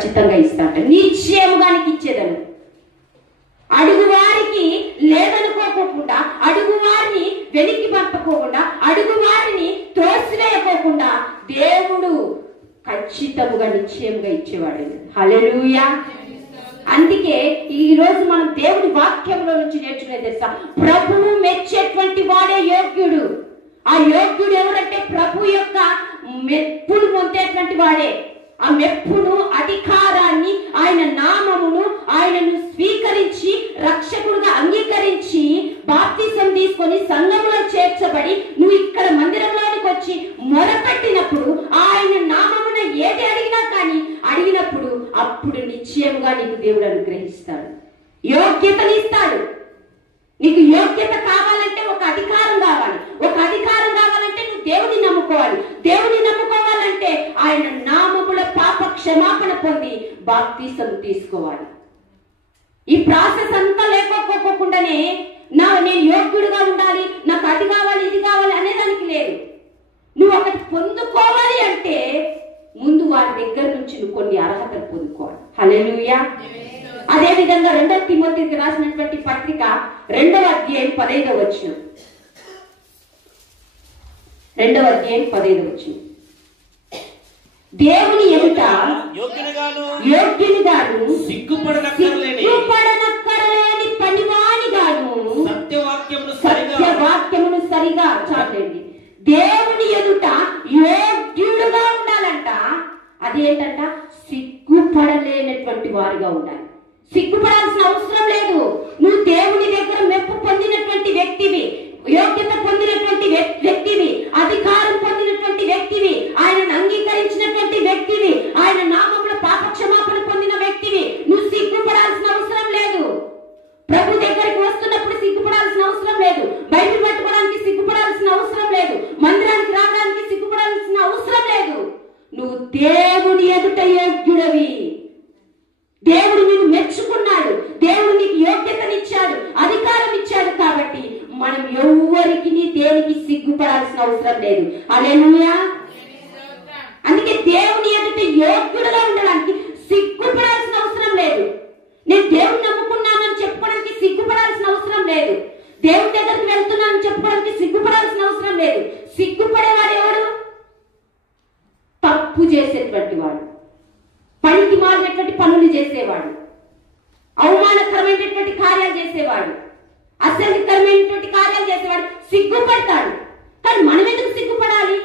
ఖచ్చితంగా ఇస్తాట. నిశ్చయముగా నీకు ఇచ్చేదను. అడుగు వారికి లేదనుకోకుండా, అడుగు వారిని వెనక్కి పంపకోకుండా, అడుగు వారిని త్రోసివేయకోకుండా దేవుడు ఖచ్చితంగా నిశ్చయముగా ఇచ్చేవాడు. హల్లెలూయా. అందుకే ఈ రోజు మనం దేవుడి వాక్యంలో నుంచి నేర్చుకునేది తెలుసా, ప్రభువు మెచ్చేటువంటి వాడే యోగ్యుడు. ఆ యోగ్యుడు ఎవరంటే ప్రభు యొక్క మెప్పును పొందేటువంటి వాడే. ఆ మెప్పును, అధికారాన్ని, ఆయన నామమును, ఆయనను స్వీకరించి రక్షకుడుగా అంగీకరించి బాప్తిసం తీసుకొని సంఘంలో చేర్చబడి నువ్వు ఇక్కడ మందిరంలోనికి వచ్చి మొరపెట్టినప్పుడు, ఆయన నామమున ఏది అడిగినా కానీ అడిగినప్పుడు అప్పుడు నిశ్చయముగా నీకు దేవుడు అనుగ్రహిస్తాడు, యోగ్యతనిస్తాడు. నీకు యోగ్యత కావాలంటే ఒక అధికారం కావాలి. ఒక అధికారం కావాలంటే నువ్వు దేవుని నమ్ముకోవాలి. దేవుని నమ్ముకోవాలంటే ఆయన నామముల పాప క్షమాపణ పొంది బాప్తిసం తీసుకోవాలి. ఈ ప్రాసెస్ అంతా లేకపోకుండానే నేను యోగ్యుడుగా ఉండాలి, నాకు అది కావాలి ఇది కావాలి అనేదానికి లేదు. నువ్వు ఒకటి పొందుకోవాలి అంటే ముందు వారి దగ్గర నుంచి నువ్వు కొన్ని అర్హతలు పొందుకోవాలి. హల్లెలూయా. అదే విధంగా 2 తిమోతికి రాసినటువంటి పత్రిక 2వ అధ్యాయం 15వ వచనం. 2వ అధ్యాయం 15వ వచనం. దేవుని ఎదుట యోగ్యునిగాను సిగ్గుపడనక్కరలేని పనివానిగాను సత్యవాక్యమును సరిగా చాలండి. దేవుని ఎదుట యోగ్యుడుగా ఉండాలంట. అదేంటంట, సిగ్గుపడలేనటువంటి వారిగా ఉండాలి. సిగ్గుపడాల్సిన అవసరం లేదు. నువ్వు దేవుని దగ్గర మెప్పు పొందినటువంటి వ్యక్తివి, యోగ్యత పొందినటువంటి వ్యక్తివి, అధికారం పొందినటువంటి వ్యక్తివి, ఆయనను అంగీకరించినటువంటి వ్యక్తివి, ఆయన నామములో పాప క్షమాపణ పొందిన వ్యక్తివి. నువ్వు సిగ్గుపడాల్సిన అవసరం లేదు. ప్రభు దగ్గరికి వస్తున్నప్పుడు సిగ్గుపడాల్సిన అవసరం లేదు. బైబిల్ పట్టుకోవడానికి సిగ్గుపడాల్సిన అవసరం లేదు. మందిరానికి రావడానికి సిగ్గుపడాల్సిన అవసరం లేదు. నువ్వు దేవుని ఎదుట యోగ్యుడవి. దేవుడు నిన్ను మెచ్చుకున్నాడు. దేవుడు నీకు యోగ్యతనిచ్చాడు, అధికారం ఇచ్చాడు. కాబట్టి మనం ఎవ్వరికి దేనికి సిగ్గుపడాల్సిన అవసరం లేదు. హల్లెలూయా. అందుకే దేవుని ఎదుట యోగ్యుడుగా ఉండడానికి సిగ్గుపడాల్సిన అవసరం లేదు. నేను దేవుని నమ్ముకున్నానని చెప్పుకోవడానికి సిగ్గుపడాల్సిన అవసరం లేదు. దేవుని దగ్గరికి వెళ్తున్నానని చెప్పుకోవడానికి సిగ్గుపడాల్సిన అవసరం లేదు. సిగ్గుపడేవాడు ఎవడు? తప్పు చేసేటువంటి వాడు, పనికి మారినటువంటి పనులు చేసేవాడు, అవమానకరమైనటువంటి కార్యాలు చేసేవాడు, అసహ్యకరమైనటువంటి కార్యాలు చేసేవాడు సిగ్గుపడతాడు. కానీ మనం ఎందుకు సిగ్గుపడాలి?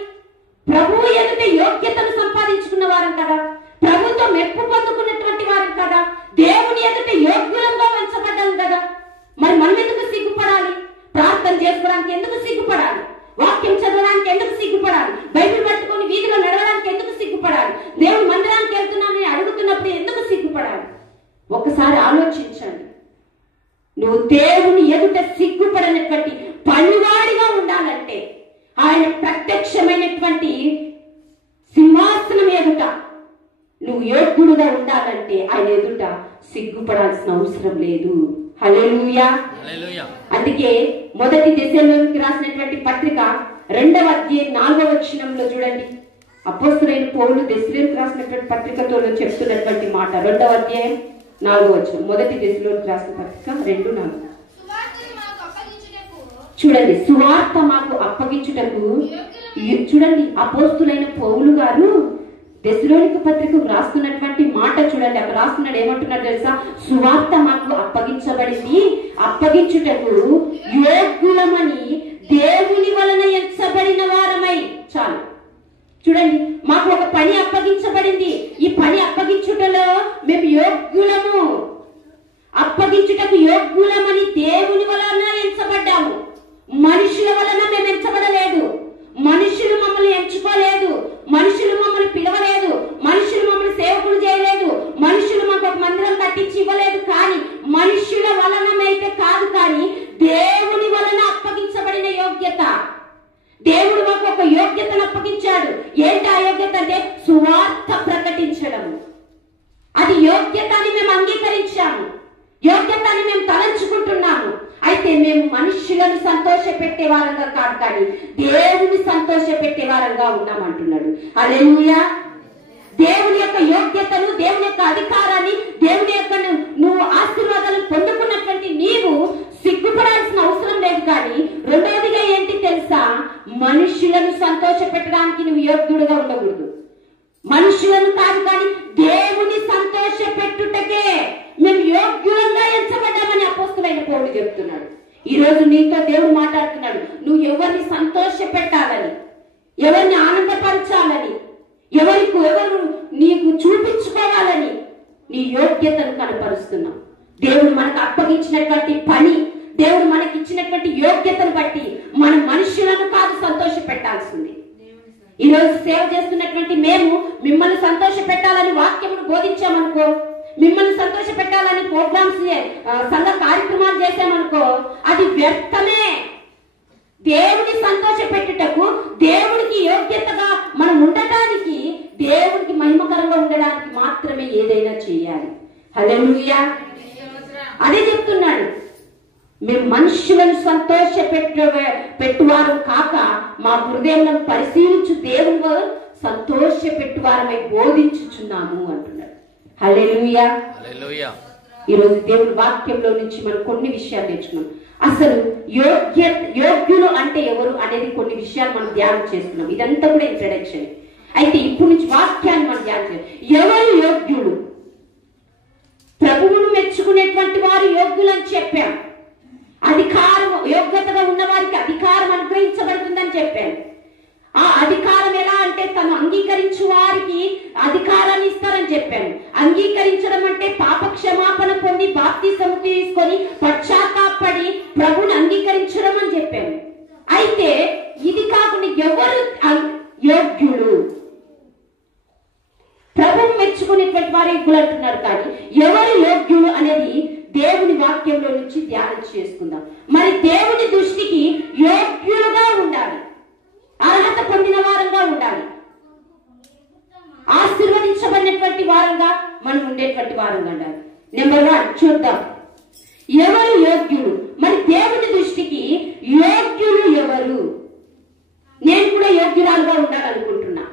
ప్రభువు ఎదుట యోగ్యతను సంపాదించుకున్న వారం కదా, ప్రభుతో మెప్పు పొందుకున్నటువంటి వారం కదా, దేవుని ఎదుట యోగ్యులంగా వంచబడ్డాం కదా. మరి మనం ఎందుకు సిగ్గుపడాలి? ప్రార్థన చేసుకోవడానికి ఎందుకు సిగ్గుపడాలి? వాక్యం చదవడానికి ఎందుకు సిగ్గుపడాలి? బైబిల్ పట్టుకొని వీధిలో నడవడానికి ఎందుకు సిగ్గుపడాలి? దేవుని మందిరానికి వెళ్తున్నానని అడుగుతున్నప్పుడు ఎందుకు సిగ్గుపడాలి? ఒకసారి ఆలోచించండి. నువ్వు దేవుని ఎదుట సిగ్గుపడనటువంటి పనివాడిగా ఉండాలంటే, ఆయన ప్రత్యక్షమైనటువంటి సింహాసనం ఎదుట నువ్వు యోగ్యుడుగా ఉండాలంటే ఆయన ఎదుట సిగ్గుపడాల్సిన అవసరం లేదు. హల్లెలూయా. అందుకే 1 దశలోనికి రాసినటువంటి పత్రిక 2వ అధ్యాయం 4వ వచనంలో చూడండి. అపోస్తలుడైన పౌలు దశలోనికి రాసినటువంటి పత్రికతో చెప్తున్నటువంటి మాట 2వ అధ్యాయం 4వ వచనం. 1 దశలోనికి రాసిన పత్రిక 2:4. చూడండి, సువార్త మాకు అప్పగించుటకు. చూడండి, అపోస్తలుడైన పౌలు గారు దశలోనిక పత్రికకు రాస్తున్నటువంటి మాట చూడండి. అక్కడ రాస్తున్నాడు, ఏమంటున్నాడు తెలుసా? సువార్త మాకు అప్పగించబడింది, అప్పగించుటకు యోగ్యులమని దేవుని వలన ఎంచబడిన వారమై. చాలు, చూడండి, మాకు ఒక పని అప్పగించబడింది. ఈ పని అప్పగించుటలో మేము యోగ్యులము, అప్పగించుటకు యోగ్యులమని దేవుని వలన ఎంచబడ్డాము. మనుషుల వలన మేము ఎంచబడలేదు. మనుషులు మమ్మల్ని ఎంచుకోలేదు, మనుషులు మమ్మల్ని పిలవలేదు, మనుషులు మమ్మల్ని సేవకులు చేయలేదు, మనుషులు మాకు ఒక మందిరం కట్టించి ఇవ్వలేదు. కానీ మనుషుల వలనమైతే కాదు, కానీ దేవుని వలన అప్పగించబడిన యోగ్యత. దేవుడు మాకు ఒక యోగ్యతను అప్పగించాడు. ఏంటి ఆ యోగ్యత అంటే? సువార్త ప్రకటించడం. అది యోగ్యత అని మేము అంగీకరించాము, యోగ్యత అని మేము తలంచుకుంటున్నాము. అయితే మేము మనుషులను సంతోష పెట్టే వారంగా కాదు, కానీ దేవుని సంతోష పెట్టే వారంగా ఉన్నామంటున్నాడు. హల్లెలూయా. దేవుని యొక్క యోగ్యతను, దేవుని యొక్క నీ యోగ్యతను కనపరుస్తున్నాం. దేవుడు మనకు అప్పగించినటువంటి పని, దేవుడు మనకి ఇచ్చినటువంటి యోగ్యతను బట్టి మన మనుషులను కాదు సంతోష పెట్టాల్సింది. ఈ రోజు సేవ చేస్తున్నటువంటి మేము మిమ్మల్ని సంతోష పెట్టాలని వాక్యమును బోధించామనుకో, మిమ్మల్ని సంతోష పెట్టాలని ప్రోగ్రామ్స్ సంఘ కార్యక్రమాలు చేశామనుకో, అది వ్యర్థమే. దేవుని సంతోష పెట్టుటకు, దేవుడికి యోగ్యతగా మనం ఉండటానికి, దేవుడికి మహిమకరంగా ఉండడానికి మాత్రమే ఏదైనా చేయాలి. హల్లెలూయా. అదే చెప్తున్నాడు, మేము మనుషులను సంతోష పెట్టువారు కాక మా హృదయం పరిశీలించు దేవుడు సంతోష పెట్టువారమై బోధించుచున్నాము అంటున్నాడు. హల్లెలూయా. ఈరోజు దేవుని వాక్యంలో నుంచి మనం కొన్ని విషయాలు నేర్చుకున్నాం. అసలు యోగ్యులు అంటే ఎవరు అనేది కొన్ని విషయాలు మనం ధ్యానం చేస్తున్నాం. ఇదంతా కూడా ఇంట్రడక్షన్. అయితే ఇప్పుడు నుంచి వాక్యాన్ని మనం ధ్యానం చేయాలి. ఎవరు యోగ్యులు? ప్రభువును మెచ్చుకునేటువంటి వారు యోగ్యులు అని చెప్పాం. అధికారం, యోగ్యతగా ఉన్న వారికి అధికారం అనుగ్రహించబడుతుందని చెప్పాను. ఆ అధికారం ఎలా అంటే తను అంగీకరించు వారికి అధికారాన్ని ఇస్తారని చెప్పాను. అంగీకరించడం అంటే పాప క్షమాపణ పొంది బాప్తిసము తీసుకొని పశ్చాత్తాపడి ప్రభుని అంగీకరించడం అని చెప్పాను. అయితే ఇది కాకుండా ఎవరు యోగ్యులు? ప్రభువు మెచ్చుకునేటువంటి వారు యోగ్యులు అంటున్నారు, కానీ ఎవరు యోగ్యులు అనేది దేవుని వాక్యంలో నుంచి ధ్యానం చేసుకుందాం. మరి దేవుని దృష్టికి యోగ్యులుగా ఉండాలి, అర్హత పొందిన వారంగా ఉండాలి, ఆశీర్వదించబడినటువంటి వారంగా మనం ఉండేటువంటి వారంగా ఉండాలి. నెంబర్ 1 చూద్దాం, ఎవరు యోగ్యులు? మరి దేవుని దృష్టికి యోగ్యులు ఎవరు? నేను కూడా యోగ్యురాలుగా ఉండాలనుకుంటున్నా.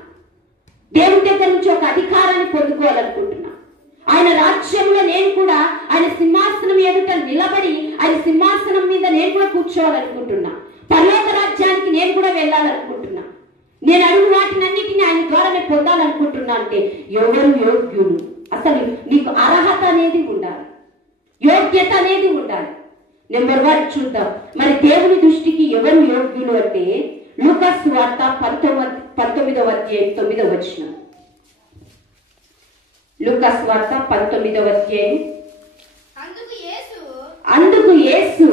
దేవుని దగ్గర నుంచి ఒక అధికారాన్ని పొందుకోవాలనుకుంటున్నా. ఆయన రాజ్యంలో నేను కూడా ఆయన సింహాసనం ఎదుట నిలబడి ఆయన సింహాసనం మీద నేను కూడా కూర్చోవాలనుకుంటున్నా. పరలోక రాజ్యానికి నేను కూడా వెళ్ళాలనుకుంటున్నా. నేను అడుగు వాటినన్నిటిని ఆయన ద్వారానే పొందాలనుకుంటున్నా. అంటే ఎవరు యోగ్యులు? అసలు నీకు అర్హత అనేది ఉండాలి, యోగ్యత అనేది ఉండాలి. నెంబర్ 1 చూద్దాం, మరి దేవుని దృష్టికి ఎవరు యోగ్యులు అంటే లూకా సువార్త 19వ అధ్యాయం 9వ వచనం. లూకా సువార్త 19వ అధ్యాయం. అందుకు యేసు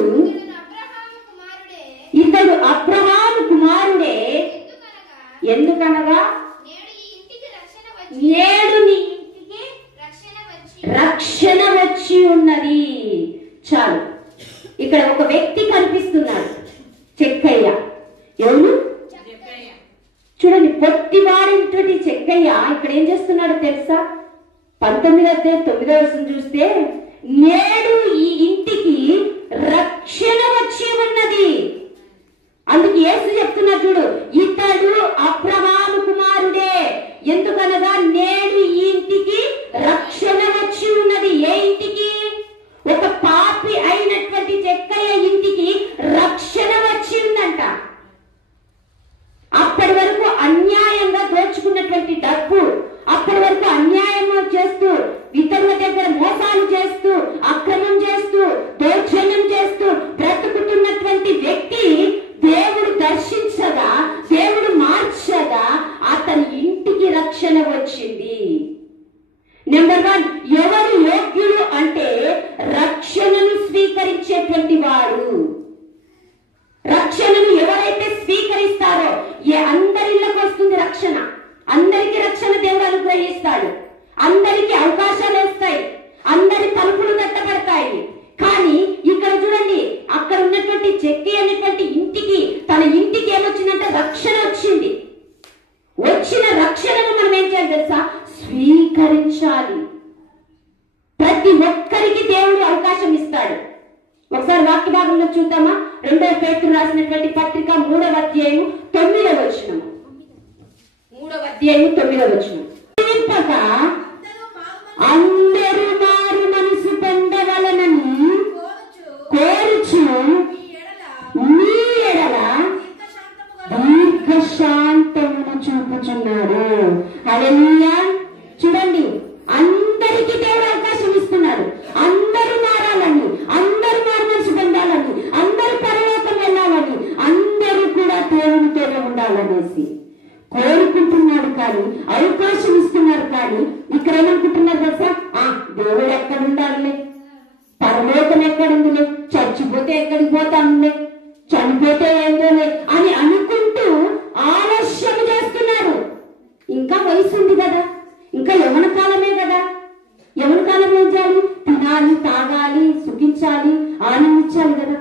ఇతడు అబ్రహాము కుమారుడే, ఎందుకనగా నేడు నీ ఇంటికి రక్షణ వచ్చి ఉన్నది. చాలు, ఇక్కడ ఒక వ్యక్తి కనిపిస్తున్నాడు, చెక్కయ్య. ఎవరు? చూడండి, పొత్తివాడినటువంటి చెక్కయ్య ఇక్కడ ఏం చేస్తున్నాడు తెలుసా? 19వ అధ్యాయం 9వ వచనం చూస్తే, నేడు ఈ ఇంటికి రక్షణ వచ్చి ఉన్నది. అందుకు యేసు చెప్తున్నా చూడు, ఇతడు అబ్రహాము కుమారుడే, ఎందుకనగా నేడు ఈ ఇంటికి రక్షణ వచ్చి ఉన్నది. ఏ ఇంటికి? ఒక పాపి అయినటువంటి చెక్కయ్య ఇంటికి రక్షణ వచ్చి ఉందంట. అప్పటి వరకు అన్యాయంగా దోచుకున్నటువంటి డబ్బు, అప్పటి వరకు అన్యాయం చేస్తూ, ఇతరుల దగ్గర మోసాలు చేస్తూ, అక్రమం చేస్తూ, దౌర్జన్యం చేస్తూ బ్రతుకుతున్నటువంటి వ్యక్తి దేవుడు దర్శించగా, దేవుడు మార్చగా అతని ఇంటికి రక్షణ వచ్చింది. నెంబర్ 1, ఎవరు యోగ్యులు అంటే రక్షణను స్వీకరించేటువంటి వాడు. రక్షణను ఎవరైతే స్వీకరిస్తారో అందరిళ్ళకి వస్తుంది రక్షణ. అందరికీ రక్షణ దేవుడు అనుగ్రహిస్తాడు. అందరికీ అవకాశాలు వస్తాయి, అందరి తలుపులు తట్టబడతాయి. కానీ ఇక్కడ చూడండి, అక్కడ ఉన్నటువంటి చెక్కి అనేటువంటి ఇంటికి, తన ఇంటికి ఏమొచ్చిందంటే రక్షణ వచ్చింది. వచ్చిన రక్షణను మనం ఏం చేయాలి తెలుసా? స్వీకరించాలి. ప్రతి ఒక్కరికి దేవుడు అవకాశం ఇస్తాడు. ఒకసారి వాక్య భాగంలో చూద్దామా? 2వ పేతురు రాసినటువంటి పత్రిక 3వ అధ్యాయం 9వ వచనం. 3వ అధ్యాయం 9వ వచనం. అందరూ మారు మనసు పొందవలనని కోరుచు మీ ఎడల దీర్ఘశాంతమును చూపుచున్నాడు. హల్లెలూయా. చూడండి, అందరికీ దేవుడు అవకాశం ఇస్తున్నాడు. అందరూ మారాలని, అందరూ మారు మనసు పొందాలని, అందరూ పరలోకం వెళ్ళాలని, అందరూ కూడా దేవునితోనే ఉండాలనేసి కోరుకుంటున్నాడు. కానీ అవకాశం ఇస్తున్నారు. కానీ ఇక్కడ ఏమనుకుంటున్నారు తెలుసా? దేవుడు ఎక్కడుండాలి, పరలోకం ఎక్కడుందిలే, చచ్చిపోతే ఎక్కడికి పోతాంలే, చనిపోతే ఏందోలే అని అనుకుంటూ ఆలస్యం చేస్తున్నారు. ఇంకా వయసు ఉంది కదా, ఇంకా యవన కాలమే కదా, యవన కాలం ఏం చేయాలి? తినాలి, తాగాలి, సుఖించాలి, ఆనందించాలి కదా.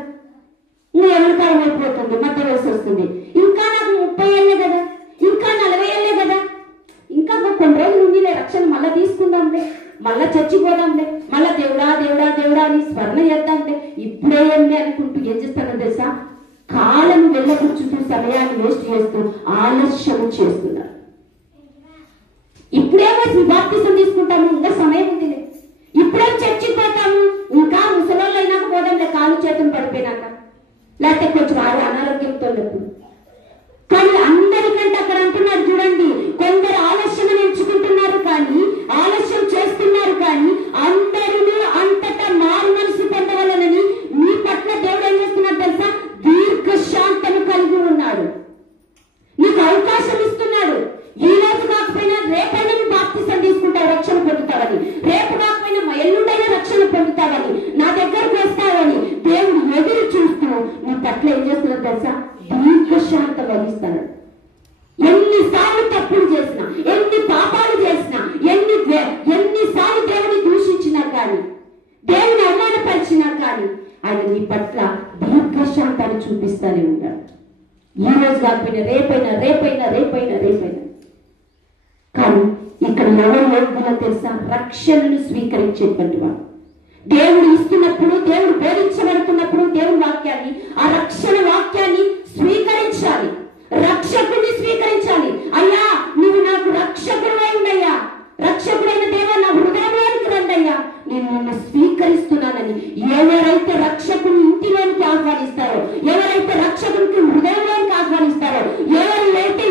ఇంకా యవన కాలం అయిపోతుంది, మధ్య వయసు వస్తుంది. ఇంకా నాకు 30 ఏళ్ళే కదా, ఇంకా 40 ఏళ్ళే కదా, ఇంకా కొన్ని రోజులు ఉందిలే, రక్షణ మళ్ళా తీసుకుందాంలే, మళ్ళా చచ్చిపోదాంలే, మళ్ళా దేవుడా దేవుడా దేవుడా అని స్మరణ చేద్దాంలే, ఇప్పుడే ఏమి అనుకుంటూ ఏం చేస్తానో తెలుసా? కాలం వెళ్ళకూర్చుతూ సమయాన్ని వేస్ట్ చేస్తూ ఆలస్యం చేస్తున్నారు. ఇప్పుడేమో బాప్తిసం తీసుకుంటాము, ఇంకా సమయం ఉందిలే, ఇప్పుడే చచ్చిపోతాము, ఇంకా ముసలోళ్ళు అయినాక పోదాంలే, కాలు చేతులు పడిపోయినాక, లేకపోతే కొంచెం అనారోగ్యంతో లేదు. కానీ అందరికంటే అక్కడ అంటున్నారు చూడండి, కొందరు ఆలస్యం ఎంచుకుంటున్నారు కానీ, ఆలస్యం చేస్తున్నారు కానీ, అందరూ అంతటా మారు మనసు పొందవాలని మీ పట్ల దేవుడు ఏం చేస్తున్నాడు తెలుసా? దీర్ఘశాంతము కలిగి ఉన్నాడు, నీకు అవకాశం ఇస్తున్నాడు. ఈ రోజు కాకపోయినా రేపైనా నువ్వు బాప్తిసం తీసుకుంటావు, రక్షణ పొందుతావని, రేపు కాకపోయినా ఎల్లుండైనా రక్షణ పొందుతావని, నా దగ్గరకు వస్తావని దేవుడు ఎదురు చూస్తూ నీ పట్ల ఏం చేస్తున్నాడు తెలుసా? దీర్ఘశాంతం వహిస్తాడు. ఎన్నిసార్లు తప్పులు చేసినా, ఎన్ని పాపాలు చేసినా, ఎన్నిసార్లు దేవుని దూషించినా కానీ, దేవుని అవమానపరిచినా కానీ, ఆయన నీ పట్ల దీర్ఘశాంతాన్ని చూపిస్తానే ఉంటాడు. ఈ రోజు కాకపోయినా రేపైనా రేపైనా రేపైనా రేపైనా. కానీ ఇక్కడ ఎవరు యోగ్యులో తెలుసా? రక్షణను స్వీకరించేటువంటి వాడు. దేవుడు ఇస్తున్నప్పుడు, దేవుడు బోధించబడుతున్నప్పుడు దేవుని వాక్యాన్ని, ఆ రక్షణ వాక్యాన్ని స్వీకరించాలి, రక్షకుడిని స్వీకరించాలి. అయ్యా నువ్వు నాకు రక్షకుడు అయిందయ్యా, రక్షకుడైన దేవా నా హృదయంలోనికి రండయ్యా, నేను నిన్ను స్వీకరిస్తున్నానని ఎవరైతే రక్షకుని ఇంటిలోనికి ఆహ్వానిస్తారో, ఎవరైతే రక్షకునికి హృదయంలోనికి ఆహ్వానిస్తారో, ఎవరైతే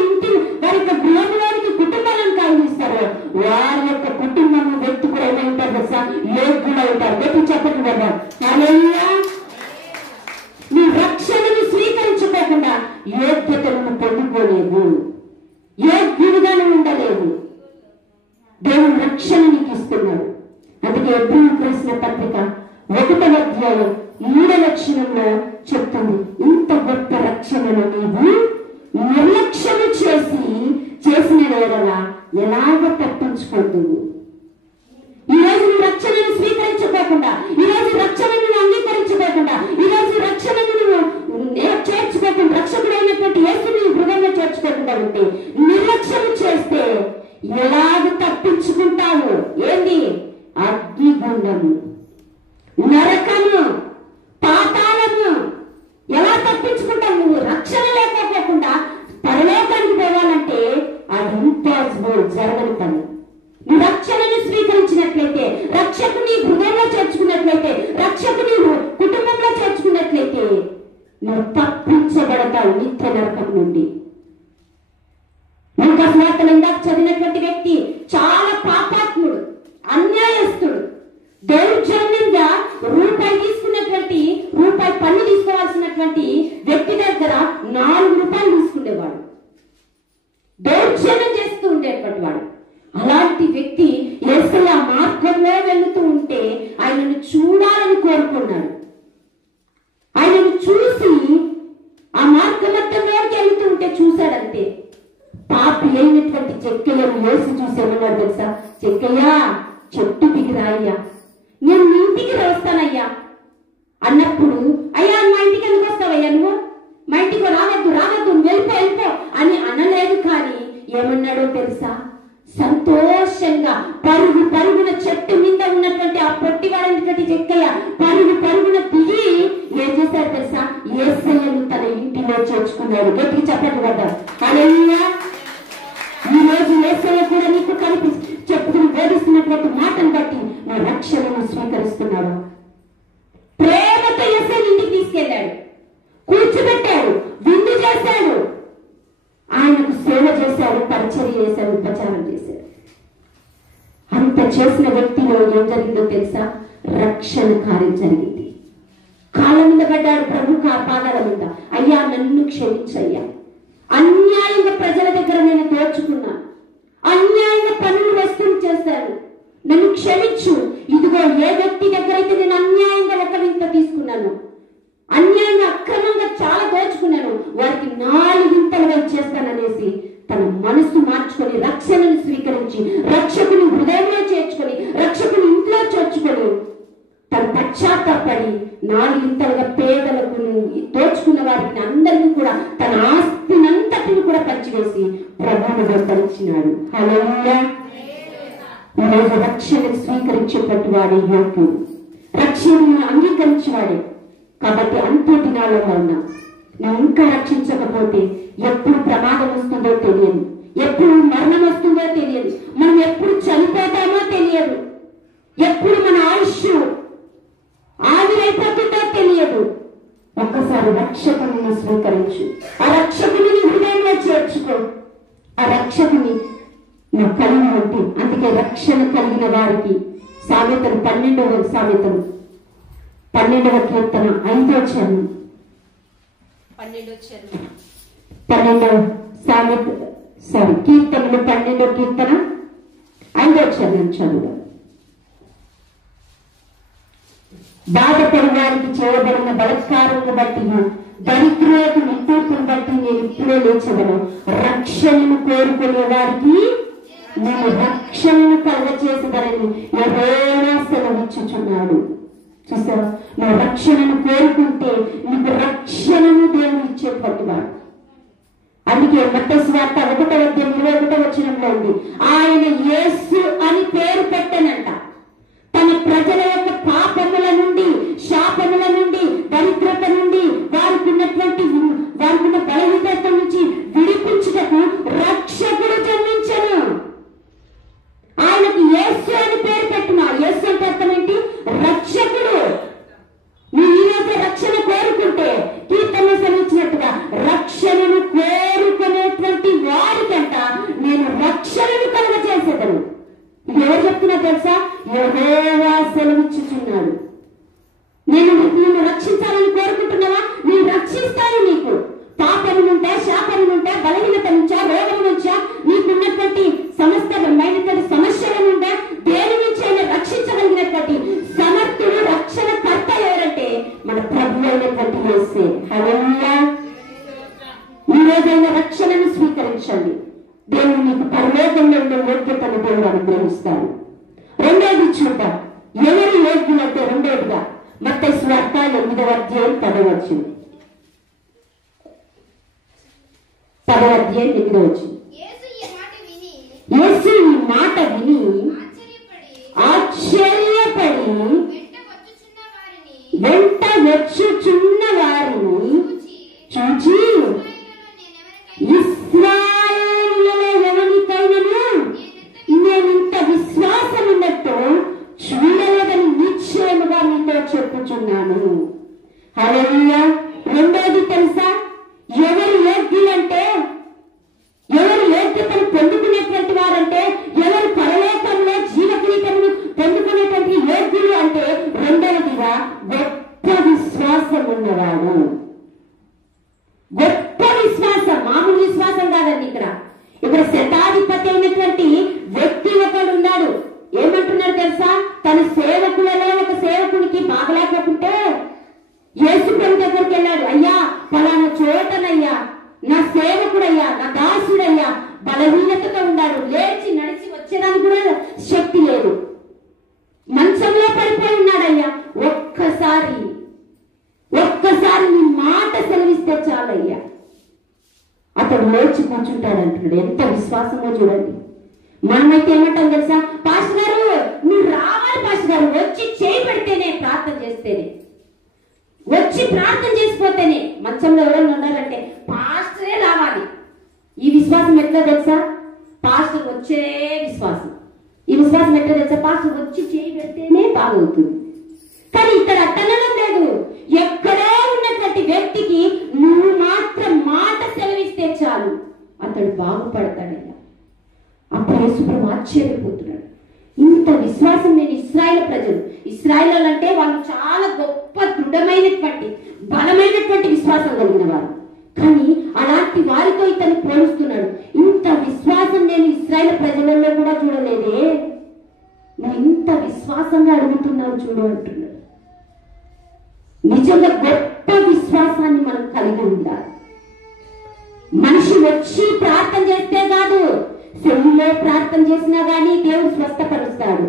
వారి యొక్క గృహంలోనికి కుటుంబాలను ఆహ్వానిస్తారో, వారి యొక్క కుటుంబం వ్యక్తి కూడా ఏమైంటారు తెలుసా? యోగ్యులు అవుతారు. గట్టి చెప్పండి కదా, హల్లెలూయా. నీ రక్షణను స్వీకరించుకోకుండా యోగ్యతను పొందుకోలేవు, యోగ్యుడిగా నువ్వు ఉండలేవు. దేవుడు రక్షణ నీకు ఇస్తున్నాడు. అందుకే హెబ్రీయులకు రాసిన పత్రిక 1వ అధ్యాయం 3వ వచనంలో చెప్తుంది, ఇంత గొప్ప రక్షణను నీవు నిర్లక్ష్యం చేసిన ఎడల ఎలాగ తప్పించుకోదు. ఈ రోజు నువ్వు రక్షణను స్వీకరించుకోకుండా, ఈ రోజు రక్షణను అంగీకరించుకోకుండా, ఈ రోజు రక్షణను నువ్వు చేర్చుకోకుండా, రక్షకుడైనటువంటి యేసుని హృదయంలో చేర్చుకోకుండా ఉంటే, నిర్లక్ష్యం చేస్తే ఎలాగ తప్పించుకుంటావు? ఏంది? అగ్నిగుండము, నరకము, పాతాళము. ఎలా తప్పించుకుంటావు? నువ్వు రక్షణ లేకపోకుండా పరలోకానికి పోవాలంటే అది ఇంపాసిబుల్, జరగని పని. నువ్వు రక్షణను స్వీకరించినట్లయితే, రక్షకుని హృదయంలో చేర్చుకున్నట్లయితే, రక్షకుని కుటుంబంలో చేర్చుకున్నట్లయితే నువ్వు తప్పించబడతావు నిత్య నరకం నుండి. లూకాసు వార్తలో ఇందాక చదివినటువంటి వ్యక్తి చాలా పాపాత్ముడు, అన్యాయస్తుడు, దౌర్జన్యంగా రూపాయి తీసుకున్నటువంటి, రూపాయి పన్ను తీసుకోవాల్సినటువంటి వ్యక్తి దగ్గర 4 రూపాయలు తీసుకునేవాడు, దౌర్జన్యం చేస్తూ ఉండేటువంటి వాడు. అలాంటి వ్యక్తి యేసయ్య మార్గంలో వెళుతూ ఉంటే ఆయనను చూడాలని కోరుకున్నాడు. ఆయనను చూసి ఆ మార్గమధ్యంలోకి వెళుతూ ఉంటే చూశాడంతే. పాపి అయినటువంటి చెక్కయ్యను యేసు చూసేమన్నాడు తెలుసా? చెక్కయ్యా, చెట్టు దిగిరాయ్యా, నేను మీ ఇంటికి వస్తానయ్యా అన్నప్పుడు, అయ్యా మా ఇంటికి ఎందుకు వస్తావయ్యా, నువ్వు మా ఇంటికి రావద్దు రావద్దు, వెళ్ళిపో అని అనలేదు. కానీ ఏమన్నాడో తెలుసా? సంతోషంగా పరుగున చెట్టు మీద ఉన్నటువంటి ఆ పొట్టివాడైనటువంటి చెక్కయ్య పరుగున దిగి ఏం చేశారు తెలుసా? యేసయ్యను తన ఇంటిలో చేర్చుకున్నాడు. గట్టిగా చెప్పండి కదా, హల్లెలూయా. ఈ రోజు యేసయ్య కూడా నీకు చెప్పుకుని బోధిస్తున్నటువంటి మాటను బట్టి నువ్వు రక్షణను స్వీకరిస్తున్నాడు. ప్రేమతో యేసయ్య ఇంటికి తీసుకెళ్లాడు, కూర్చోబెట్టాడు, విందు చేశాడు, ఆయనకు సేవ చేశాడు, పరిచర్య చేశాడు, ఉపచారం చేశాడు. అంత చేసిన వ్యక్తిలో ఏం జరిగిందో తెలుసా? రక్షణ కార్యం జరిగింది. కాళ్ళ మీద పడ్డాడు, ప్రభు పాదాల మీద, అయ్యా నన్ను క్షమించయ్యా, అన్యాయంగా ప్రజల దగ్గర నేను దోచుకున్నాను, అన్యాయంగా పన్నులు వసూలు చేశాను, నన్ను క్షమించు. ఇదిగో ఏ వ్యక్తి దగ్గర అయితే నేను అన్యాయంగా ఒక వింత తీసుకున్నాను, అన్యాయంగా అక్రమంగా చాలా దోచుకున్నాను, వారికి 4 వింతలుగా ఇచ్చేస్తాననేసి తన మనసు మార్చుకొని రక్షణను స్వీకరించి రక్షకుని హృదయంలో చేర్చుకొని రక్షకుని ఇంట్లో చేర్చుకొని తను పశ్చాత్తాపడి 4 వింతలుగా పేదలకు దోచుకున్న వారికి అందరికీ కూడా తన ఆస్తినంతటిని కూడా పంచివేసి ప్రభువును వెంబడించినాడు. హల్లెలూయా. ఈరోజు రక్షణను స్వీకరించేటట్టు వాడే యోగ్యుడు, రక్షణను అంగీకరించేవాడే. కాబట్టి అంత్య దినాలలో ఉన్నాం. నువ్వు ఇంకా రక్షించకపోతే ఎప్పుడు ప్రమాదం వస్తుందో తెలియదు, ఎప్పుడు మరణం వస్తుందో తెలియదు, మనం ఎప్పుడు చనిపోతామో తెలియదు, ఎప్పుడు మన ఆయుష్ ఆవిరైపోతుందో తెలియదు. ఒక్కసారి రక్షకుని స్వీకరించు, ఆ రక్షకుని హృదయంలో చేర్చుకో, ఆ రక్షకుని నువ్వు కలిగి ఉంటే. అందుకే రక్షణ కలిగిన వారికి సామెతలు 12వ సామెతలు 12వ కీర్తన 5వ చరణం 12వ సామెత కీర్తనలు 12వ కీర్తన 5వ చరణం చదువు. బాధపడి వారికి చేయబడిన బలత్కారమును బట్టి దరిద్రులకు నిట్టూర్పును బట్టి నేను ఇప్పుడే లేచదను. రక్షణను కోరుకునే వారికి నేను రక్షణను కలుగచేసదనని యెహోవా సెలవిచ్చుచున్నాడు. చూసావా, నువ్వు రక్షణను కోరుకుంటే నీకు రక్షణను దేవుడు ఇచ్చేటువంటి వాడు. అందుకే మత్తయి సువార్త 1:21 ఉంది, ఆయన యేసు అని పేరు పెట్టనంట. తన ప్రజల యొక్క పాపముల నుండి, శాపముల నుండి, దరిద్రత నుండి, వారికి ఉన్న బలహీనత నుంచి విడిపించుటకు రక్షకుడు జన్మించను. ఆయనకు యేసు అని పేరు పెట్టుమా. యేసు అంటే అర్థం ఏంటి? రక్షకుడు. నువ్వు ఈరోజు రక్షణ కోరుకుంటే కీర్తన సెలవిచ్చినట్టుగా రక్షణను కోరుకునేటువంటి వారికంట నేను రక్షణను కలుగజేసేదను. ఇది ఎవరు చెప్తున్నా తెలుసా? యెహోవా సెలవిచ్చుచున్నాడు. నేను నిన్ను రక్షించాలని కోరుకుంటున్నావా? నేను రక్షిస్తాను. నీకు పాపం నుంటే, శాపం నుంటే, బలహీనత నుంచా, రోగం నుంచా, నీకున్నటువంటి సమస్తమైనటువంటి సమస్యల నుండే దేని నుంచి అయినా రక్షించగలిగినటువంటి సమర్థుడు, రక్షణ కర్త ఎవరంటే మన ప్రభు అయినటువంటి యేసే. హల్లెలూయా. ఈ రోజైన రక్షణను స్వీకరించండి. దేవుడు మీకు పరలోకంలో ఉండే యోగ్యతను దేవుడు అనుగ్రహిస్తాడు. రెండోది చూద్దాం, ఎవరు యోగ్యులంటే రెండోదిగా మత్తయి సువార్త 8వ అధ్యాయం 10వ వచనం. 10వ అధ్యాయం 8వ వచనం. యేసు ఈ మాట విని ఆశ్చర్యపడి వెంట వచ్చుచున్న వారిని చూచి, ఇశ్రాయేలులో ఎవరికైనా నేనింత విశ్వాసం ఉన్నట్టు చూడలేదని నిశ్చయముగా మీతో చెప్పుచున్నాను. హల్లెలూయా. రెండోది తెలుసా, ఎవరు యోగ్యులంటే, ఎవరు యోగ్యతను పొందుకునేటువంటి వారంటే, ఎవరు పరలోకంలో జీవకిరీటమును పొందుకునేటువంటి యోగ్యులు అంటే, రెండవదిగా గొప్ప విశ్వాసం ఉన్నవాడు. గొప్ప విశ్వాసం, మామూలు విశ్వాసం కాదండి. ఇక్కడ శతాధిపతి అయినటువంటి వ్యక్తి ఒకడు ఉన్నాడు. ఏమంటున్నాడు తెలుసా? తన సేవకులలో ఒక సేవకునికి బాగలేకపోతే యేసు ప్రభు దగ్గరికి వెళ్ళాడు. అయ్యా, పలానా చోటనయ్యా నా సేవకుడయ్యా, నా దాసుడయ్యా బలహీనతగా ఉన్నాడు, లేచి నడిచి వచ్చేదానికి కూడా శక్తి లేదు, మంచంలో పడిపోయి ఉన్నాడయ్యా, ఒక్కసారి నీ మాట సెలవిస్తే చాలయ్యా అతడు లేచి కూర్చుంటాడు అంటున్నాడు. ఎంత విశ్వాసమో చూడండి. మనమైతే ఏమంటాం తెలుసా? పాస్టర్ గారు నువ్వు రావాలి, పాస్టర్ గారు వచ్చి చేయి పెడితేనే, ప్రార్థన చేస్తేనే, వచ్చి ప్రార్థన చేసిపోతేనే. మంచంలో ఎవరైనా ఉన్నారంటే పాస్టరే రావాలి. ఈ విశ్వాసం ఎట్లా తెలుసా? పాస్టర్ వచ్చే విశ్వాసం. ఈ విశ్వాసం ఎట్లా తెలుసా? పాస్టర్ వచ్చి చేయి పెడితేనే బాగవుతుంది. కానీ ఇక్కడ అట్టనడం లేదు. ఎక్కడో ఉన్నటువంటి వ్యక్తికి నువ్వు మాత్రం మాట సెలవిస్తే చాలు అతడు బాగుపడతాడయ్యా. అప్పుడు యేసు ప్రభు ఆశ్చర్యపోతున్నాడు. ఇంత విశ్వాసం నేను ఇశ్రాయేలు అంటే వాళ్ళు చాలా గొప్ప దృఢమైనటువంటి బలమైనటువంటి విశ్వాసం కలిగిన వారు. కానీ అలాంటి వారితో ఇతను పోలుస్తున్నాడు. ఇంత విశ్వాసం నేను ఇశ్రాయేలు ప్రజలలో కూడా చూడలేదే. నువ్వు ఇంత విశ్వాసంగా అడుగుతున్నావు చూడు అంటున్నాడు. నిజంగా గొప్ప విశ్వాసాన్ని మనం కలిగి ఉండాలి. మనిషి వచ్చి ప్రార్థన చేస్తే కాదు, సెల్లో ప్రార్థన చేసినా గానీ దేవుడు స్వస్థపరుస్తాడు.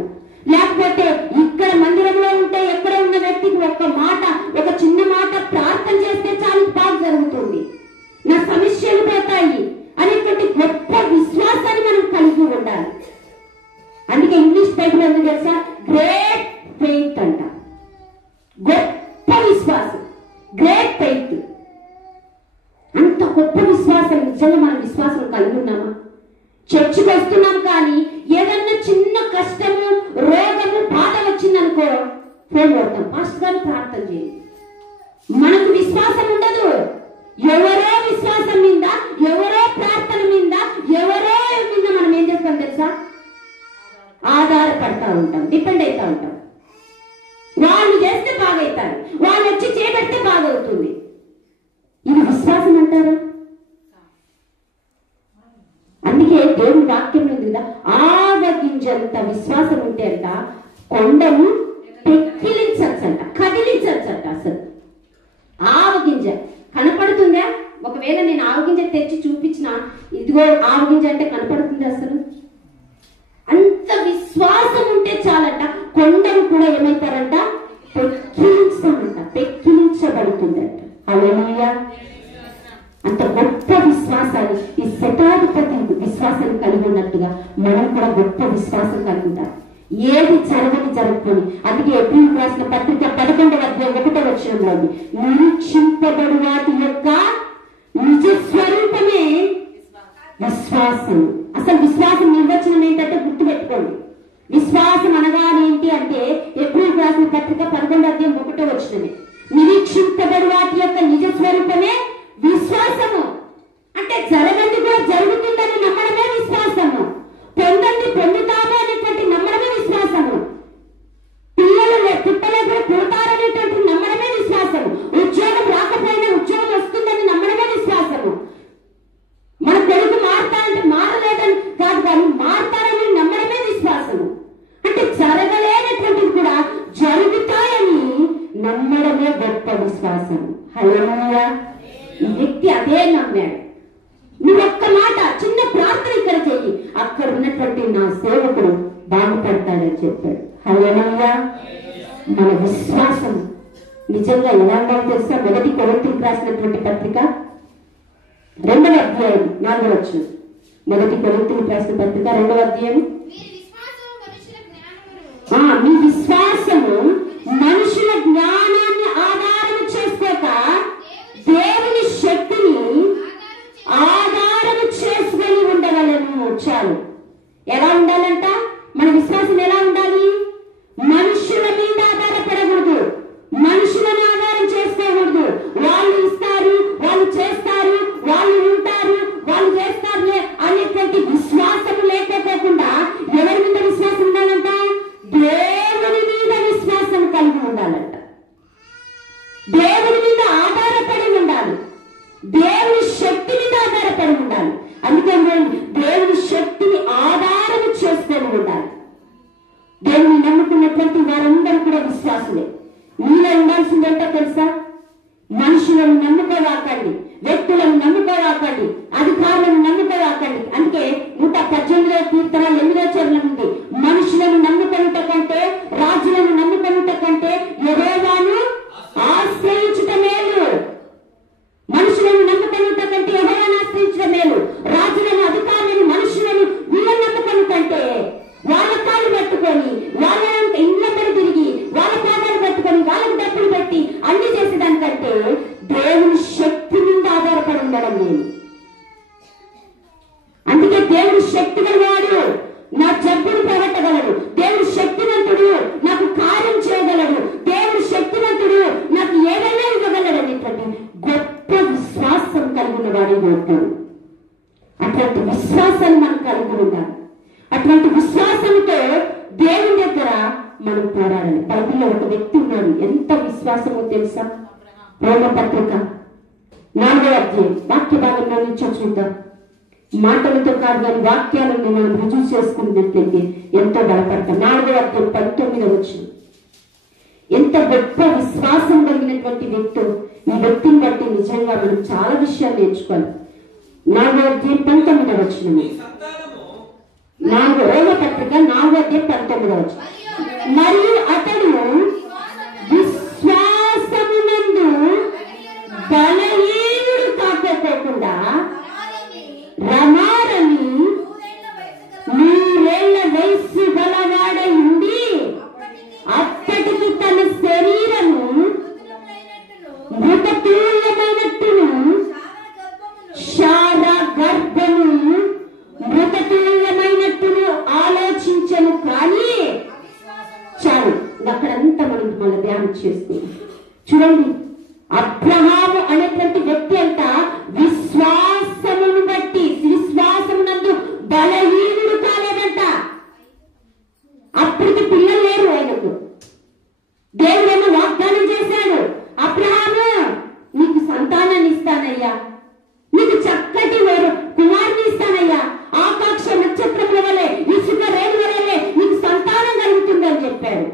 లేకపోతే ఇక్కడ మందిరంలో ఉంటే ఎక్కడ ఉన్న వ్యక్తికి ఒక చిన్న మాట ప్రార్థన చేస్తే చాలు బాగా జరుగుతుంది, నా సమస్యలు పోతాయి అనేటువంటి గొప్ప విశ్వాసాన్ని మనం కలిగి ఉండాలి. అందుకే ఇంగ్లీష్ బైబిల్ ఎందుకు తెలుసా? గ్రేట్ ఫెయిత్ అంట. గొప్ప విశ్వాసం, గ్రేట్ ఫెయిత్. అంత గొప్ప విశ్వాసం నిజంగా మనం విశ్వాసం కలిగి ఉన్నామా? చర్చికి వస్తున్నాం కానీ ఏదన్నా చిన్న కష్టము, రోగము, బాధ వచ్చిందనుకో ఫోన్ కొడతాం, పాస్టర్ గారు ప్రార్థన చేయండి. మనకు విశ్వాసం ఉండదు. ఎవరో విశ్వాసం మీద, ఎవరో ప్రార్థన మీద, ఎవరో మీద మనం ఏం చేస్తాం తెలుసా? ఆధారపడతా ఉంటాం, డిపెండ్ అవుతా ఉంటాం. వాళ్ళు చేస్తే బాగవుతారు, వాళ్ళు వచ్చి చేపెడితే బాగవుతుంది. ఇది విశ్వాసం అంటారా? అందుకే దేవుని వాక్యం ఉంది కదా, ఆవగింజంత విశ్వాసం ఉంటే అంట కొండను పెక్కిలించచ్చంట, కదిలించచ్చంట. అసలు ఆవగింజ కనపడుతుందా? ఒకవేళ నేను ఆవగింజ తెచ్చి చూపించిన, ఇదిగో ఆవగింజ అంటే కనపడుతుంది అసలు? అంత విశ్వాసం ఉంటే చాలంట కొండను కూడా ఏమైతారంట? పెక్కిలించాలంట, పెక్కిలించబడుతుందంట. హల్లెలూయా. అంత గొప్ప విశ్వాసాన్ని, ఈ శతాధిపతి విశ్వాసాన్ని కలిగి ఉన్నట్టుగా మనం కూడా గొప్ప విశ్వాసం కలిగి ఉంటాం. ఏది జరగని. అందుకే ఎబ్రీయులకు రాసిన పత్రిక 11వ అధ్యాయం 1వ వచనంలో నిరీక్షింపబడు వాటి యొక్క నిజ స్వరూపమే విశ్వాసం. అసలు విశ్వాసం నిర్వచనం ఏంటంటే గుర్తుపెట్టుకోండి. విశ్వాసం అనగానేంటి అంటే ఎబ్రీయులకు రాసిన పత్రిక 11వ అధ్యాయం 1వ వచనమే. నిరీక్షింపబడు వాటి యొక్క నిజ స్వరూపమే విశ్వాసము. అంటే జరగంది కూడా జరుగుతుందని నమ్మడమే విశ్వాసము. పొందండి పొందుతాము అనేటువంటి నమ్మడమే విశ్వాసము. పిల్లలు పుట్టలే కూడా పుడతారనేటువంటి నమ్మడమే విశ్వాసము. ఉద్యోగం రాకపోయినా ఉద్యోగం వస్తుందని నమ్మడమే విశ్వాసము. మన కొడుకు మారుతారంటే మారలేదని కాదు, కానీ మారుతారని నమ్మడమే విశ్వాసము. అంటే జరగలేనటువంటివి కూడా జరుగుతాయని నమ్మడమే గొప్ప విశ్వాసము. హల్లెలూయా. ఈ వ్యక్తి అదే నమ్మాడు. నువ్వు ఒక్క మాట చిన్న ప్రార్థన ఇక్కడ చెయ్యి, అక్కడ ఉన్నటువంటి నా సేవకుడు బాగుపడతాడని చెప్పాడు. హల్లెలూయా. మన విశ్వాసం నిజంగా ఎలా ఉండాలో తెలుసా? 1 కొరింథీయులకు రాసినటువంటి పత్రిక 2వ అధ్యాయం 4వ వచనం. 1 కొరింథీయులకు రాసిన పత్రిక 2వ అధ్యాయం. మీ విశ్వాసము మనుషుల జ్ఞానాన్ని ఆధారం చేసుకోక దేవుని శక్తిని ఆధారం చేసుకొని ఉండగలను. చాలు. ఎలా ఉండాలంట? మన విశ్వాసం ఎలా ఉండాలి? మనుషుల మీద ఆధారపడకూడదు, మనుషులను ఆధారం చేసుకోకూడదు. వాళ్ళు ఇస్తారు, వాళ్ళు చేస్తారు, వాళ్ళు ఉంటారు, వాళ్ళు చేస్తారులే అనేటువంటి విశ్వాసం లేకపోకుండా ఎవరి మీద విశ్వాసం ఉండాలంట? దేవుని మీద విశ్వాసం కలిగి ఉండాలంట. దేవుని మీద ఆధారపడి ఉండాలి, దేవుని శక్తి మీద ఆధారపడి ఉండాలి. అందుకే దేవుని శక్తిని ఆధారం చేసుకొని ఉండాలి. దేవుని నమ్ముకున్నటువంటి వారందరూ కూడా విశ్వాసులే. మీలో ఉండాల్సిందంటే తెలుసా? మనుషులను నమ్ముకోవాకండి, వ్యక్తులను నమ్ముకోవాకండి, అధికారులను నమ్ముకోవాకండి. అందుకే 118వ కీర్తన 8వ చరణం ఉంది, మనుషులను నమ్ముకొనుట కంటే, రాజులను నమ్ముకొనుట కంటే యెహోవాను ఆశ్రయించుట మేలు. మనుషులను నమ్ముకొనుట కంటే యెహోవాను ఆశ్రయించుట మేలు. రాజులను, అధికారులను, మనుషులను వీళ్ళని నమ్ముకొను కంటే వాళ్ళ కాళ్ళు పట్టుకొని, వాళ్ళ ఇళ్ళందరూ తిరిగి, వాళ్ళ పాదాలు పట్టుకొని, వాళ్ళకి డబ్బులు పెట్టి అన్ని చేసేదానికంటే దేవుని శక్తి మీద ఆధారపడి ఉండడం నేను. అందుకే దేవుని శక్తి గలవాడు నా జబ్బును పోగొట్టగలడు, దేవుడు శక్తివంతుడు నాకు కార్యం చేయగలడు, దేవుడు శక్తివంతుడు నాకు ఏదైనా ఇవ్వగలడు అనేటువంటి గొప్ప విశ్వాసం కలిగిన వాడే ఉంటాడు. అట్లాంటి విశ్వాసాన్ని మనం కలిగి ఉండాలి. అట్లాంటి విశ్వాసంతో దేవుని దగ్గర మనం పోరాడాలి. బైబిల్లో ఒక వ్యక్తి ఉన్నాడు, ఎంత విశ్వాసమో తెలుసా? రోమ పత్రిక 4వ అధ్యాయం వాక్య భాగంలో నుంచి చూద్దాం. మాటలతో కాదు కానీ వాక్యాలను మనం రుజువు చేసుకున్నట్లయితే ఎంతో బలపడతాం. 4వ అధ్యాయం 19వ వచనం. ఎంత గొప్ప విశ్వాసం కలిగినటువంటి వ్యక్తి. ఈ వ్యక్తిని బట్టి నిజంగా మనం చాలా విషయాలు నేర్చుకోవాలి. 4వ అధ్యాయం 19వ వచనం. రోమ పత్రిక 4వ అధ్యాయం 19వ వచనం. మరియు అతడు విశ్వాసమునందు బలహీనుడు కాకపోకుండా రమారని 100 వయస్సు గలవాడై ఉండి అప్పటికి తన శరీరము మృతతుల్యమైనట్టును శారా గర్భము మృతతుల్యమైనట్టును ఆలోచించను. కానీ చాలు, అక్కడంతా మనం మళ్ళీ ధ్యానం చేస్తున్నాం. చూడండి, అబ్రహాము అనేటువంటి వ్యక్తి అంట విశ్వాసమును బట్టి విశ్వాసమునందు బలహీనుడు కాలేదంట. అప్పటికి పిల్లలు లేరు ఆయనకు. దేవుడేమో వాగ్దానం చేశాడు, అబ్రహాము నీకు సంతానాన్ని ఇస్తానయ్యా, నీకు చక్కటి కుమారుని ఇస్తానయ్యా, ఆకాశ నక్షత్రముల వలె ఇసుక రేణుల వలె నీకు సంతానం కలుగుతుందని చెప్పాడు.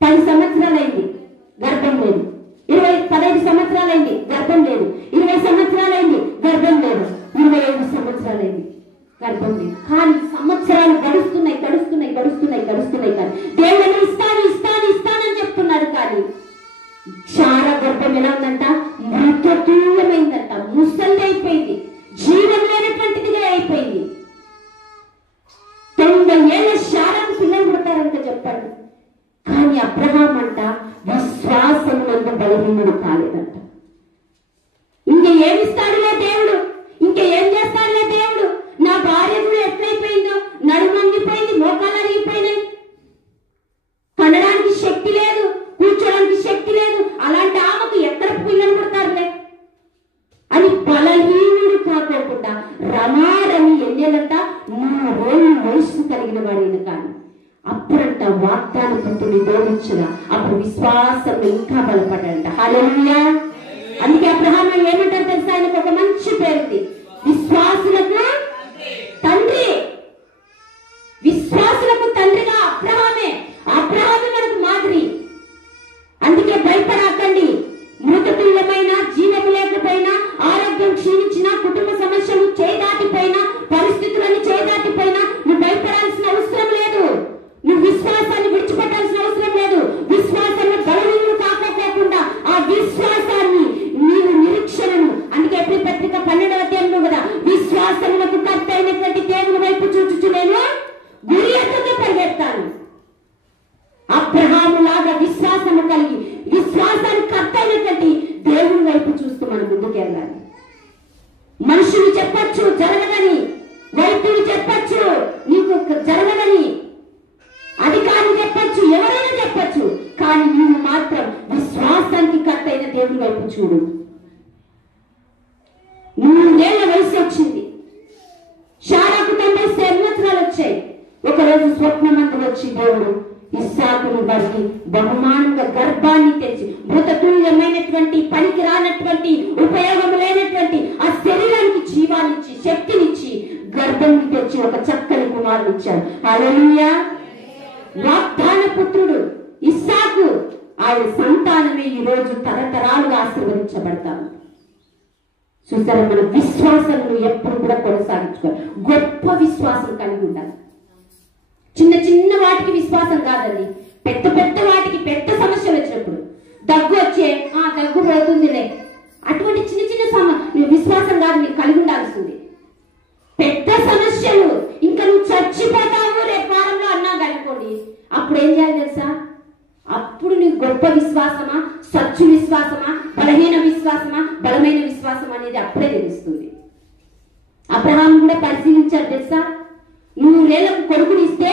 10 సంవత్సరాలైంది, గర్భం లేదు. 15 సంవత్సరాలైంది, గర్భం లేదు. 20 సంవత్సరాలైంది, గర్భం లేదు. 25 సంవత్సరాలైంది, గర్భం లేదు. కానీ సంవత్సరాలు గడుస్తున్నాయి గడుస్తున్నాయి గడుస్తున్నాయి గడుస్తున్నాయి కానీ దేవుడు ఇస్తానని చెప్తున్నాడు. కానీ శారా గర్భం ఎలా ఉందంట? మృతతుల్యమైందంట, ముసలి అయిపోయింది, జీవం లేనటువంటిదిగా అయిపోయింది. 90 ఏళ్ళ శారాకు పిల్లలు పుడతారంట, చెప్పండి. కానీ అబ్రహాం అంట విశ్వాసమునందు బలహీనుడు కాలేదంట. ఇంకేమిస్తాడులే దేవుడు, ఇంకేం చేస్తాడులే దేవుడు, నా భార్య కూడా ఎట్లయిపోయిందో, నడుము అంగిపోయింది, మోకాలు అరిగిపోయినాయి, కనడానికి శక్తి లేదు, కూర్చోడానికి శక్తి లేదు, అలాంటి ఆమెకు ఎక్కడ పిల్లలు పుడతారులే అని బలహీనుడు కాకోకుండా రమారమి ఎన్నేళ్ళంట 3 వయస్సు కలిగిన వాడైన. కానీ అప్పుడంట వాగ్దాన పుత్రుని బోధించిన అప్పుడు విశ్వాసం ఇంకా బలపడంట. హల్లెలూయా. అందుకే అబ్రహాము ఏమంటారు తెలుసా? ఆయనకు ఒక మంచి పేరుంది, విశ్వాసులకు తండ్రి. విశ్వాసులకు తండ్రిగా అబ్రహామే మనకు మాదిరి. అందుకే భయపడకండి. మృతతుల్యమైన, జీవము లేకపోయినా, ఆరోగ్యం క్షీణించిన, కుటుంబ సమస్యలు చేదాటిపోయినా, పరిస్థితులను చేదాటిపోయినా నువ్వు భయపడాల్సిన అవసరం లేదు. నువ్వు విశ్వాసాన్ని విడిచిపెట్టాల్సిన అవసరం లేదు. విశ్వాసాన్ని బలహీనుడు కాకపోకుండా ఆ విశ్వాసాన్ని నీవు నిరీక్షణను, అందుకే ఎప్పుడు పత్రిక 12వ అధ్యాయంలో కదా, విశ్వాసములకు కర్త అయినటువంటి దేవుని వైపు చూచుచు నేను గురి ఎత్తుకు పరిగెత్తాను. అబ్రహాము లాగా విశ్వాసము కలిగి విశ్వాసాన్ని కర్త అయినటువంటి దేవుని వైపు చూస్తూ మనం ముందుకెళ్ళాలి. మనుషులు చెప్పచ్చు జరగదని, వైద్యులు చెప్పచ్చు నీకు జరగదని, అధికారులు చెప్పచ్చు, ఎవరైనా చెప్పచ్చు, కానీ నీవు మాత్రం విశ్వాసానికి కర్త అయిన దేవుని వైపు చూడు. 100 ఏళ్ల వయసు వచ్చింది, శారాకు 90 సంవత్సరాలు వచ్చాయి. ఒకరోజు స్వప్నమందు వచ్చి దేవుడు ఇస్సాకును వారికి బహుమానంగా గర్భాన్ని తెచ్చి, మృతతుల్యమైనటువంటి, పనికి రానటువంటి, ఉపయోగం లేనటువంటి ఆ శరీరానికి జీవాన్నిచ్చి, శక్తినిచ్చి, గర్భం తెచ్చి ఒక చక్కని కుమారుని ఇచ్చాడు. హల్లెలూయా. వాగ్దాన పుత్రుడు ఇస్సాకు, ఆయన సంతానమే ఈ రోజు తరతరాలుగా ఆశీర్వదించబడతాము. చూసారా, మన విశ్వాసాలను ఎప్పుడు కూడా కొనసాగించుకోవాలి. గొప్ప విశ్వాసం కలిగి ఉండాలి. చిన్న చిన్న వాటికి విశ్వాసం కాదండి, పెద్ద పెద్ద వాటికి, పెద్ద సమస్యలు వచ్చినప్పుడు, దగ్గు వచ్చే దగ్గు పోతుందిలే, అటువంటి చిన్న చిన్న విశ్వాసం కాదు నీకు కలిగి ఉండాల్సింది. పెద్ద సమస్యలు, ఇంకా నువ్వు చచ్చిపోతావు రేపు వారంలో అన్నా కనుకోండి, అప్పుడు ఏం చేయాలి తెలుసా? అప్పుడు నీకు గొప్ప విశ్వాసమా, సచ్చు విశ్వాసమా, బలహీన విశ్వాసమా, బలమైన విశ్వాసం అనేది అప్పుడే తెలుస్తుంది. అబ్రహాము కూడా పరిశీలించారు తెలుసా? 100 ఏళ్లకు కొడుకునిస్తే